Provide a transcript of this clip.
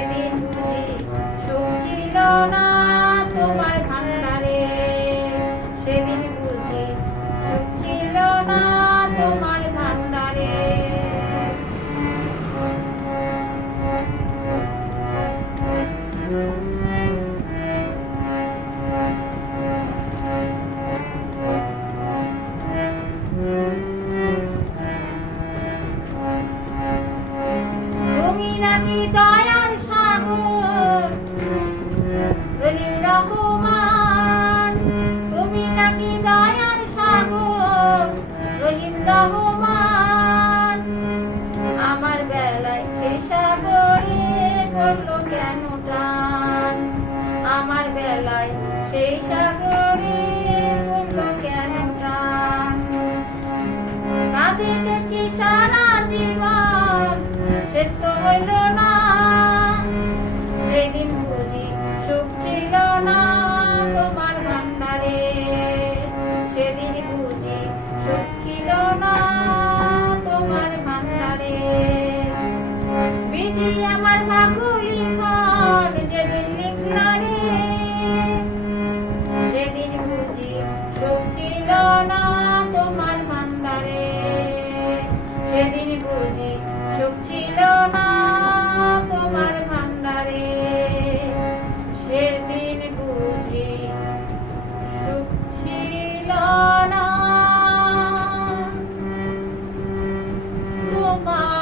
সেদিন বুঝি সুখ ছিল না তোমার ভান্ডারে, সেদিন বুঝি সুখ ছিল না তোমার ভান্ডারে। তুমি নাকি দয়ার সাগর রহিম রহমান, তুমি নাকি দয়ার সাগর রহিম রহমান। আমার বেলায় সেই সাগরে পড়লো কেন টান, আমার বেলায় সেই সাগরে পড়লো কেন টান। কাঁদিতেছি সারা জীবন শেষ তো হইল না, সেদিন বুঝি সুখ ছিল না তোমার ভান্ডারে, সেদিন বুঝি সুখ ছিল না তোমার ভান্ডারে। বিধি আমার ভাগুলি ঘর যেদিন লিখলা রে, সেদিন বুঝি সুখ ছিল না তোমার ভান্ডারে, সেদিন বুঝি সুখ ছিল না তোমার ভান্ডারে, সেদিন বুঝি সুখ ছিল না তোমার